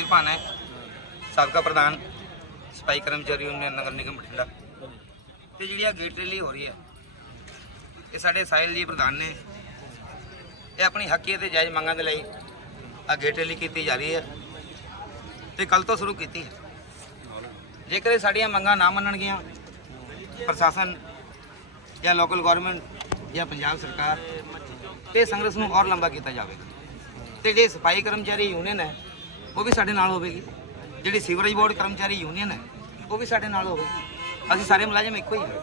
ਜਸਵੀਰ ਭਾਨ ਹੈ, ਸਾਬਕਾ ਪ੍ਰਧਾਨ ਸਫ਼ਾਈ ਕਰਮਚਾਰੀ ਯੂਨੀਅਨ ਨਗਰ ਨਿਗਮ ਬਠਿੰਡਾ। ਤੇ ਜਿਹੜੀ ਆ ਗੇਟ ਰੈਲੀ ਹੋ ਰਹੀ ਹੈ, ਇਹ ਸਾਡੇ ਸਾਹਿਲ ਜੀ ਪ੍ਰਧਾਨ ਨੇ, ਇਹ ਆਪਣੀ ਹੱਕੀ ਅਤੇ ਜਾਇਜ਼ ਮੰਗਾਂ ਦੇ ਲਈ ਆ ਗੇਟ ਰੈਲੀ ਕੀਤੀ ਜਾ ਰਹੀ ਹੈ ਤੇ ਕੱਲ ਤੋਂ ਸ਼ੁਰੂ ਕੀਤੀ ਹੈ। ਜੇਕਰ ਇਹ ਸਾਡੀਆਂ ਮੰਗਾਂ ਨਾ ਮੰਨਣਗੀਆਂ, ਪ੍ਰਸ਼ਾਸਨ ਜਾਂ ਲੋਕਲ ਗਵਰਨਮੈਂਟ ਜਾਂ ਪੰਜਾਬ ਸਰਕਾਰ, ਤੇ ਸੰਘਰਸ਼ ਨੂੰ ਹੋਰ ਲੰਬਾ ਕੀਤਾ ਜਾਵੇਗਾ। ਤੇ ਜਿਹੜੇ ਸਫ਼ਾਈ ਕਰਮਚਾਰੀ ਯੂਨੀਅਨ ਹੈ ਉਹ ਵੀ ਸਾਡੇ ਨਾਲ ਹੋਵੇਗੀ। ਜਿਹੜੀ ਸੀਵਰੇਜ ਬੋਰਡ ਕਰਮਚਾਰੀ ਯੂਨੀਅਨ ਹੈ ਉਹ ਵੀ ਸਾਡੇ ਨਾਲ ਹੋਵੇਗੀ। ਅਸੀਂ ਸਾਰੇ ਮੁਲਾਜ਼ਮ ਇੱਕੋ ਹੀ ਹਾਂ।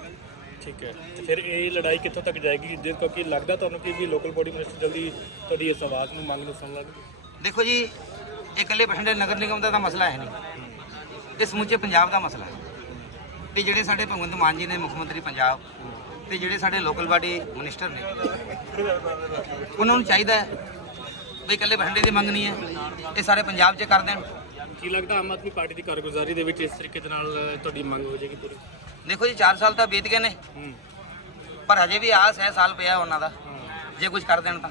ਠੀਕ ਹੈ। ਤੇ ਫਿਰ ਇਹ ਲੜਾਈ ਕਿੱਥੋਂ ਤੱਕ ਜਾਏਗੀ? ਜੇ ਕਿਉਂਕਿ ਲੱਗਦਾ ਤੁਹਾਨੂੰ ਕਿ ਵੀ ਲੋਕਲ ਬੋਡੀ ਮਿਨਿਸਟਰ ਜਲਦੀ ਤੁਹਾਡੀ ਇਸ ਆਵਾਜ਼ ਨੂੰ ਮੰਗ ਨੂੰ ਸੁਣ ਲੈਣਗੇ। ਦੇਖੋ ਜੀ ਇਹ ਇਕੱਲੇ ਬਠਿੰਡੇ ਨਗਰ ਨਿਗਮ ਦਾ ਤਾਂ ਮਸਲਾ ਹੈ ਨਹੀਂ। ਇਹ ਸਮੁੱਚੇ ਪੰਜਾਬ ਦਾ ਮਸਲਾ ਹੈ। ਤੇ ਜਿਹੜੇ ਸਾਡੇ ਭਗਵੰਤ ਮਾਨ ਜੀ ਨੇ ਮੁੱਖ ਮੰਤਰੀ ਪੰਜਾਬ ਤੇ ਜਿਹੜੇ ਸਾਡੇ ਲੋਕਲ ਬਾਡੀ ਮਿਨਿਸਟਰ ਨੇ ਉਹਨਾਂ ਨੂੰ ਚਾਹੀਦਾ ਵੀ ਇਕੱਲੇ ਬਠਿੰਡੇ ਦੀ ਮੰਗ ਨਹੀਂ ਹੈ। ਇਹ ਸਾਰੇ ਪੰਜਾਬ 'ਚ ਕਰ ਦੇਣ। ਕੀ ਲੱਗਦਾ ਆਮ ਆਦਮੀ ਪਾਰਟੀ ਦੀ ਕਾਰਗੁਜ਼ਾਰੀ ਦੇ ਵਿੱਚ ਇਸ ਤਰੀਕੇ ਦੇ ਨਾਲ ਤੁਹਾਡੀ ਮੰਗ ਹੋ ਜਾਏਗੀ ਪੂਰੀ? ਦੇਖੋ ਜੀ 4 ਸਾਲ ਤਾਂ ਬੀਤ ਗਏ ਨੇ। ਪਰ ਹਜੇ ਵੀ ਆਸ ਹੈ ਸਾਲ ਪਿਆ ਉਹਨਾਂ ਦਾ। ਜੇ ਕੁਝ ਕਰ ਦੇਣ ਤਾਂ।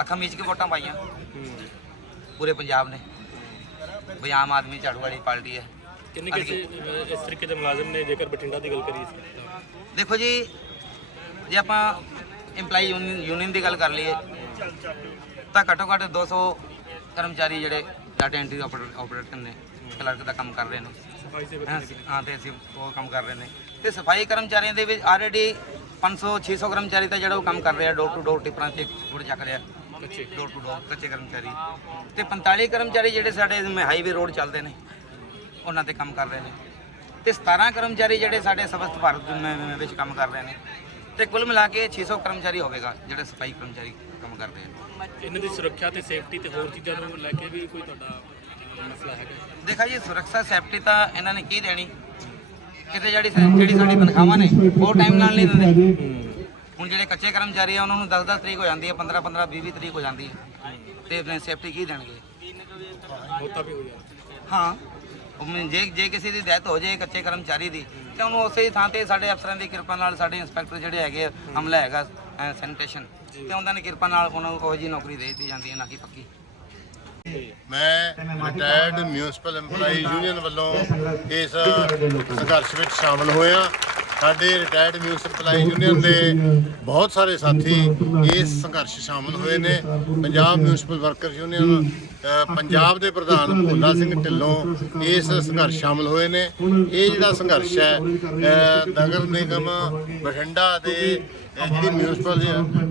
ਅੱਖਾਂ ਮੀਚ ਕੇ ਵੋਟਾਂ ਪਾਈਆਂ। ਪੂਰੇ ਪੰਜਾਬ ਨੇ। ਵੀ ਆਮ ਆਦਮੀ ਝਾੜੂ ਵਾਲੀ ਪਾਰਟੀ ਹੈ। ਕਿੰਨੇ ਕਿਸੇ ਇਸ ਤਰੀਕੇ ਦੇ ਮੁਲਾਜ਼ਮ ਨੇ ਜੇਕਰ ਬਠਿੰਡਾ ਦੀ ਗੱਲ ਕਰੀਏ ਦੇਖੋ ਜੀ ਜੇ ਆਪਾਂ EMPLOYE ਯੂਨੀਅਨ ਦੀ ਗੱਲ ਕਰ ਲਈਏ ਤਾਂ ਘੱਟੋ ਘੱਟ 200 ਕਰਮਚਾਰੀ ਜਿਹੜੇ ਡਾਟਾ ਐਂਟਰੀ ਆਪਰੇਟਰ ਨੇ ਕਲਰਕ ਦਾ ਕੰਮ ਕਰ ਰਹੇ ਨੇ। ਹਾਂ, ਹਾਂ ਤੇ ਅਸੀਂ ਉਹ ਕੰਮ ਕਰ ਰਹੇ ਨੇ। ਤੇ ਸਫ਼ਾਈ ਕਰਮਚਾਰੀਆਂ ਦੇ ਵਿੱਚ ਆਲਰੇਡੀ 500 600 ਕਰਮਚਾਰੀ ਤਾਂ ਜਿਹੜਾ ਉਹ ਕੰਮ ਕਰ ਰਿਹਾ ਡੋਰ ਟੂ ਡੋਰ ਟਿਪਰਾਂ ਤੇ ਗੁੜ ਚੱਕ ਰਿਹਾ। ਕੱਚੇ। ਡੋਰ ਟੂ ਡੋਰ ਕੱਚੇ ਕਰਮਚਾਰੀ। ਤੇ 45 ਕਰਮਚਾਰੀ ਜਿਹੜੇ ਸਾਡੇ ਹਾਈਵੇ ਰੋਡ ਚੱਲਦੇ ਨੇ ਉਹਨਾਂ ਤੇ ਕੰਮ ਕਰ ਰਹੇ ਨੇ। ਤੇ 17 ਕਰਮਚਾਰੀ ਜਿਹੜੇ ਸਾਡੇ ਸਵਸਥ ਭਾਰਤ ਵਿੱਚ ਕੰਮ ਕਰ ਰਹੇ ਨੇ। ਤੇ ਕੁੱਲ ਮਿਲਾ ਕੇ 600 ਕਰਮਚਾਰੀ ਹੋਵੇਗਾ ਜਿਹੜੇ ਸਫ਼ਾਈ ਕਰਮਚਾਰੀ। ਕੰਮ ਕਰ ਰਹੇ ਨੇ ਇਹਨਾਂ ਦੀ ਸੁਰੱਖਿਆ ਤੇ ਸੇਫਟੀ ਤੇ ਹੋਰ ਚੀਜ਼ਾਂ ਨੂੰ ਲੈ ਕੇ ਵੀ ਕੋਈ ਤੁਹਾਡਾ ਮਸਲਾ ਹੈਗਾ? ਦੇਖਾ ਜੀ ਸੁਰੱਖਿਆ ਸੇਫਟੀ ਤਾਂ ਇਹਨਾਂ ਨੇ ਕੀ ਦੇਣੀ? ਕਿਤੇ ਜਿਹੜੀ ਜਿਹੜੀ ਸਾਡੀ ਤਨਖਾਹਾਂ ਨੇ ਉਹ ਟਾਈਮ ਨਾਲ ਨਹੀਂ ਦਿੰਦੇ। ਹੁਣ ਜਿਹੜੇ ਕੱਚੇ ਕਰਮਚਾਰੀ ਆ ਉਹਨਾਂ ਨੂੰ 10-10 ਤਰੀਕ ਹੋ ਜਾਂਦੀ ਹੈ 15-15 20-20 ਤਰੀਕ ਹੋ ਜਾਂਦੀ ਹੈ ਤੇ ਆਪਣੇ ਸੇਫਟੀ ਕੀ ਦੇਣਗੇ? ਵੀ ਹੋ ਹਾਂ। ਉਹ ਮੈਂ- ਜੇ ਜੇ ਕਿਸੇ ਦੀ ਡੈਥ ਹੋ ਜਾਏ ਕੱਚੇ ਕਰਮਚਾਰੀ ਦੀ ਤੇ ਉਹਨੂੰ ਉਸੇ ਹੀ ਥਾਂ ਤੇ ਸਾਡੇ ਅਫਸਰਾਂ ਦੀ ਕਿਰਪਾ ਨਾਲ ਸਾਡੇ ਇੰਸਪੈਕਟਰ ਜਿਹੜੇ ਹੈਗੇ ਆ, ਅਮਲਾ ਹੈਗਾ। ਸੈਨੀਟੇਸ਼ਨ ਤੇ ਉਹਨਾਂ ਦੀ ਕਿਰਪਾ ਨਾਲ ਉਹਨਾਂ ਨੂੰ ਉਹ ਜੀ ਨੌਕਰੀ ਦੇ ਦਿੱਤੀ ਜਾਂਦੀ ਹੈ ਨਾ ਕਿ ਪੱਕੀ। ਮੈਂ ਰਿਟਾਇਰਡ ਮਿਊਨਿਸਪਲ EMPLOYE ਯੂਨੀਅਨ ਵੱਲੋਂ ਇਸ ਸੰਘਰਸ਼ ਵਿੱਚ ਸ਼ਾਮਲ ਹੋਇਆ। ਸਾਡੇ ਰਿਟਾਇਰਡ ਮਿਊਨਿਸਪਲ ਯੂਨੀਅਨ ਦੇ ਬਹੁਤ ਸਾਰੇ ਸਾਥੀ ਇਸ ਸੰਘਰਸ਼ ਸ਼ਾਮਲ ਹੋਏ ਨੇ। Punjab municipal worker union Punjab ਦੇ ਪ੍ਰਧਾਨ ਭੋਲਾ ਸਿੰਘ ਢਿੱਲੋਂ ਇਸ ਸੰਘਰਸ਼ ਸ਼ਾਮਲ ਹੋਏ ਨੇ। ਇਹ ਜਿਹੜਾ ਸੰਘਰਸ਼ ਹੈ ਨਗਰ ਨਿਗਮ ਬਠਿੰਡਾ ਦੇ ਜਿਹੜੀ ਮਿਊਨਿਸਪਲ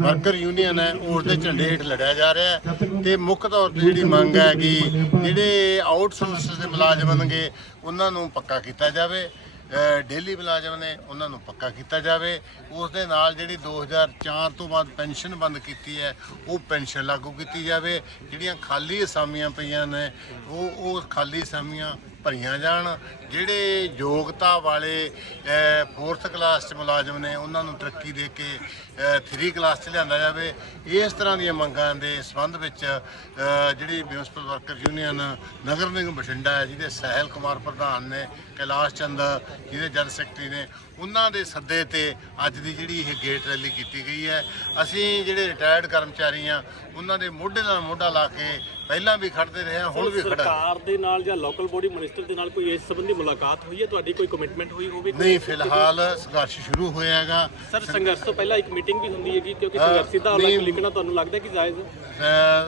ਵਰਕਰ ਯੂਨੀਅਨ ਹੈ ਉਸ ਦੇ ਝੰਡੇ ਹੇਠ ਲੜਿਆ ਜਾ ਰਿਹਾ ਹੈ। ਤੇ ਮੁੱਖ ਤੌਰ ਤੇ ਜਿਹੜੀ ਮੰਗ ਹੈ ਕਿ ਜਿਹੜੇ ਆਊਟਸੋਰਸ ਦੇ ਮੁਲਾਜ਼ਮ ਹੋਣਗੇ, ਉਹਨਾਂ ਨੂੰ ਪੱਕਾ ਕੀਤਾ ਜਾਵੇ ਡੇਲੀ ਮੁਲਾਜ਼ਮ ਨੇ ਉਹਨਾਂ ਨੂੰ ਪੱਕਾ ਕੀਤਾ ਜਾਵੇ। ਉਸ ਦੇ ਨਾਲ ਜਿਹੜੀ 2004 ਤੋਂ ਬਾਅਦ ਪੈਨਸ਼ਨ ਬੰਦ ਕੀਤੀ ਹੈ, ਉਹ ਪੈਨਸ਼ਨ ਲਾਗੂ ਕੀਤੀ ਜਾਵੇ। ਜਿਹੜੀਆਂ ਖਾਲੀ ਅਸਾਮੀਆਂ ਪਈਆਂ ਨੇ, ਉਹ ਉਹ ਖਾਲੀ ਅਸਾਮੀਆਂ ਭਰੀਆਂ ਜਾਣ, ਜਿਹੜੇ ਯੋਗਤਾ ਵਾਲੇ ਫੋਰਥ ਕਲਾਸ ਚ ਮੁਲਾਜ਼ਮ ਨੇ, ਉਹਨਾਂ ਨੂੰ ਤਰੱਕੀ ਦੇ ਕੇ 3 ਕਲਾਸ ਚ ਲਿਆਂਦਾ ਜਾਵੇ, ਇਸ ਤਰ੍ਹਾਂ ਦੀਆਂ ਮੰਗਾਂ ਦੇ ਸੰਬੰਧ ਵਿੱਚ ਜਿਹੜੀ municipal worker union Nagar Nigam Bathinda ਹੈ, ਜਿਹਦੇ ਸਹਿਲ ਕੁਮਾਰ ਪ੍ਰਧਾਨ ਨੇ, ਕੈਲਾਸ਼ ਚੰਦ, ਜਿਹਦੇ ਜਨਰਲ ਸੈਕਟਰੀ ਨੇ ਉਹਨਾਂ ਦੇ ਸੱਦੇ ਤੇ ਅੱਜ ਦੀ ਜਿਹੜੀ ਇਹ ਗੇਟ ਰੈਲੀ ਕੀਤੀ ਗਈ ਹੈ। ਅਸੀਂ ਜਿਹੜੇ ਰਿਟਾਇਰਡ ਕਰਮਚਾਰੀ ਆ ਉਹਨਾਂ ਦੇ ਮੋਢੇ ਨਾਲ ਮੋਢਾ ਲਾ ਕੇ ਪਹਿਲਾਂ ਵੀ ਖੜਦੇ ਰਹੇ ਹਾਂ ਹੁਣ ਵੀ ਖੜਾ ਸਰਕਾਰ ਦੇ ਨਾਲ ਜਾਂ ਲੋਕਲ ਬੋਡੀ ਮਿਨਿਸਟਰ ਦੇ ਨਾਲ ਕੋਈ ਇਸ ਸੰਬੰਧੀ ਮੁਲਾਕਾਤ ਹੋਈ ਹੈ? ਤੁਹਾਡੀ ਕੋਈ ਕਮਿਟਮੈਂਟ ਹੋਈ ਹੋਵੇ? ਨਹੀਂ ਫਿਲਹਾਲ ਸੰਘਰਸ਼ ਸ਼ੁਰੂ ਹੋਇਆ ਹੈਗਾ। ਸਰ ਸੰਘਰਸ਼ ਤੋਂ ਪਹਿਲਾਂ ਇੱਕ ਮੀਟਿੰਗ ਵੀ ਹੁੰਦੀ ਹੈਗੀ ਕਿਉਂਕਿ ਸੰਘਰਸ਼ੀ ਨਹੀਂ। ਲਿਖਣਾ ਤੁਹਾਨੂੰ ਲੱਗਦਾ ਕਿ ਜਾਇਜ਼ ਹੈ?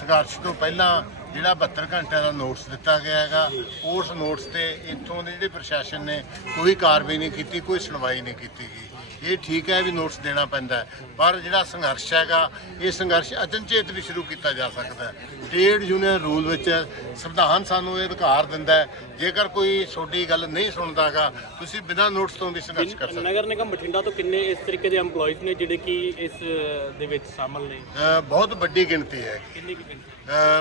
ਸੰਘਰਸ਼ ਤੋਂ ਪਹਿਲਾਂ ਜਿਹੜਾ 72 ਘੰਟਿਆਂ ਦਾ ਨੋਟਿਸ ਦਿੱਤਾ ਗਿਆ ਹੈਗਾ, ਉਸ ਨੋਟਿਸ ਤੇ ਇੱਥੋਂ ਦੇ ਜਿਹੜੇ ਪ੍ਰਸ਼ਾਸਨ ਨੇ ਕੋਈ ਕਾਰਵਾਈ ਨਹੀਂ ਕੀਤੀ, ਕੋਈ ਸੁਣਵਾਈ ਨਹੀਂ ਕੀਤੀ ਗਈ। ਇਹ ਠੀਕ ਹੈ ਵੀ ਨੋਟਿਸ ਦੇਣਾ ਪੈਂਦਾ ਪਰ ਜਿਹੜਾ ਸੰਘਰਸ਼ ਹੈਗਾ ਇਹ ਸੰਘਰਸ਼ ਅਚਨਚੇਤ ਵੀ ਸ਼ੁਰੂ ਕੀਤਾ ਜਾ ਸਕਦਾ ਹੈ ਟ੍ਰੇਡ ਯੂਨੀਅਨ ਰੂਲ ਵਿੱਚ ਸੰਵਿਧਾਨ ਸਾਨੂੰ ਇਹ ਅਧਿਕਾਰ ਦਿੰਦਾ ਹੈ ਜੇਕਰ ਕੋਈ ਤੁਹਾਡੀ ਗੱਲ ਨਹੀਂ ਸੁਣਦਾਗਾ ਤੁਸੀਂ ਬਿਨਾਂ ਨੋਟਿਸ ਤੋਂ ਵੀ ਸੰਘਰਸ਼ ਕਰ ਸਕਦੇ। ਨਗਰ ਨਿਗਮ ਬਠਿੰਡਾ ਤੋਂ ਕਿੰਨੇ ਇਸ ਤਰੀਕੇ ਦੇ EMPLOYEES ਨੇ ਜਿਹੜੇ ਕਿ ਇਸ ਦੇ ਵਿੱਚ ਸ਼ਾਮਲ ਨੇ ਬਹੁਤ ਵੱਡੀ ਗਿਣਤੀ ਹੈ ਕਿੰਨੀ ਕੁ ਗਿਣਤੀ?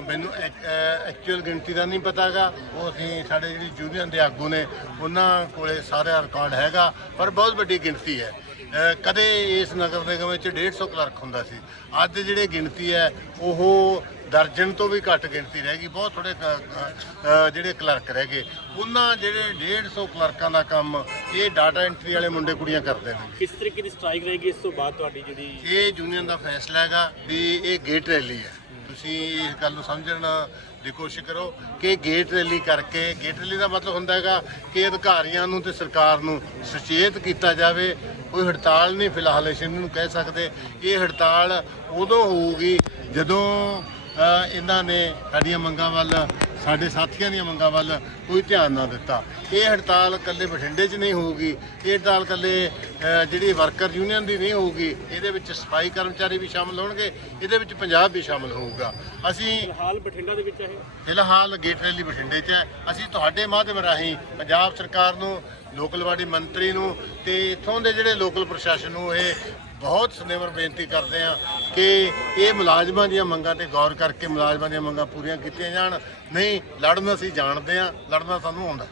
ਮੈਨੂੰ ਐਕਚੁਅਲ ਗਿਣਤੀ ਦਾ ਨਹੀਂ ਪਤਾਗਾ ਉਹ ਅਸੀਂ ਸਾਡੇ ਜਿਹੜੀ ਯੂਨੀਅਨ ਦੇ ਆਗੂ ਨੇ ਉਹਨਾਂ ਕੋਲੇ ਸਾਰਾ ਰਿਕਾਰਡ ਹੈਗਾ ਪਰ ਬਹੁਤ ਵੱਡੀ ਗਿਣਤੀ ਹੈ ਕਦੇ ਇਸ ਨਗਰ ਨਿਗਮ ਵਿੱਚ 150 ਕਲਰਕ ਹੁੰਦਾ ਸੀ। ਅੱਜ ਜਿਹੜੇ ਗਿਣਤੀ ਹੈ ਉਹ ਦਰਜਨ ਤੋਂ ਵੀ ਘੱਟ ਗਿਣਤੀ ਰਹਿ ਗਈ। ਬਹੁਤ ਥੋੜੇ ਜਿਹੜੇ ਕਲਰਕ ਰਹਿ ਗਏ। ਉਹਨਾਂ ਜਿਹੜੇ 150 ਕਲਰਕਾਂ ਦਾ ਕੰਮ ਇਹ ਡਾਟਾ ਐਂਟਰੀ ਵਾਲੇ ਮੁੰਡੇ ਕੁੜੀਆਂ ਕਰਦੇ ਨੇ। ਕਿਸ ਤਰੀਕੇ ਦੀ ਸਟ੍ਰਾਈਕ ਰਹੇਗੀ ਇਸ ਤੋਂ ਬਾਅਦ ਤੁਹਾਡੀ ਜਿਹੜੀ ਇਹ ਯੂਨੀਅਨ ਦਾ ਫੈਸਲਾ ਹੈਗਾ ਵੀ ਇਹ ਗੇਟ ਰੈਲੀ ਹੈ। ਤੁਸੀਂ ਇਸ ਗੱਲ ਨੂੰ ਸਮਝਣ ਦੀ ਕੋਸ਼ਿਸ਼ ਕਰੋ ਕਿ ਗੇਟ ਰੈਲੀ ਕਰਕੇ, ਗੇਟ ਰੈਲੀ ਦਾ ਮਤਲਬ ਹੁੰਦਾ ਹੈਗਾ ਕਿ ਅਧਿਕਾਰੀਆਂ ਨੂੰ ਤੇ ਸਰਕਾਰ ਨੂੰ ਸੁਚੇਤ ਕੀਤਾ ਜਾਵੇ। ਕੋਈ ਹੜਤਾਲ ਨਹੀਂ ਫਿਲਹਾਲ ਇਸ ਨੂੰ ਕਹਿ ਸਕਦੇ। ਇਹ ਹੜਤਾਲ ਉਦੋਂ ਹੋਊਗੀ ਜਦੋਂ ਇਹਨਾਂ ਨੇ ਸਾਡੀਆਂ ਮੰਗਾਂ ਵੱਲ ਸਾਡੇ ਸਾਥੀਆਂ ਦੀਆਂ ਮੰਗਾਂ ਵੱਲ ਕੋਈ ਧਿਆਨ ਨਾ ਦਿੱਤਾ। ਇਹ ਹੜਤਾਲ ਇਕੱਲੇ ਬਠਿੰਡੇ 'ਚ ਨਹੀਂ ਹੋਊਗੀ। ਇਹ ਹੜਤਾਲ ਇਕੱਲੇ ਜਿਹੜੀ ਵਰਕਰ ਯੂਨੀਅਨ ਦੀ ਨਹੀਂ ਹੋਊਗੀ। ਇਹਦੇ ਵਿੱਚ ਸਫ਼ਾਈ ਕਰਮਚਾਰੀ ਵੀ ਸ਼ਾਮਲ ਹੋਣਗੇ। ਇਹਦੇ ਵਿੱਚ ਪੰਜਾਬ ਵੀ ਸ਼ਾਮਲ ਹੋਊਗਾ। ਅਸੀਂ ਹਾਲ ਬਠਿੰਡਾ ਦੇ ਵਿੱਚ ਹੈ ਫਿਲਹਾਲ ਗੇਟ ਰੈਲੀ ਬਠਿੰਡੇ 'ਚ ਹੈ। ਅਸੀਂ ਤੁਹਾਡੇ ਮਾਧਿਅਮ ਰਾਹੀਂ ਪੰਜਾਬ ਸਰਕਾਰ ਨੂੰ ਲੋਕਲ ਬਾਡੀ ਮੰਤਰੀ ਨੂੰ ਤੇ ਇੱਥੋਂ ਦੇ ਜਿਹੜੇ ਲੋਕਲ ਪ੍ਰਸ਼ਾਸਨ ਨੂੰ ਇਹ ਬਹੁਤ ਸਨੇਵਰ ਬੇਨਤੀ ਕਰਦੇ ਆ ਕਿ ਇਹ ਮੁਲਾਜ਼ਮਾਂ ਦੀਆਂ ਮੰਗਾਂ ਤੇ ਗੌਰ ਕਰਕੇ ਮੁਲਾਜ਼ਮਾਂ ਦੀਆਂ ਮੰਗਾਂ ਪੂਰੀਆਂ ਕੀਤੀਆਂ ਜਾਣ। ਨਹੀਂ ਲੜਨ ਅਸੀਂ ਜਾਣਦੇ ਆ ਲੜਨਾ ਸਾਨੂੰ ਆਉਂਦਾ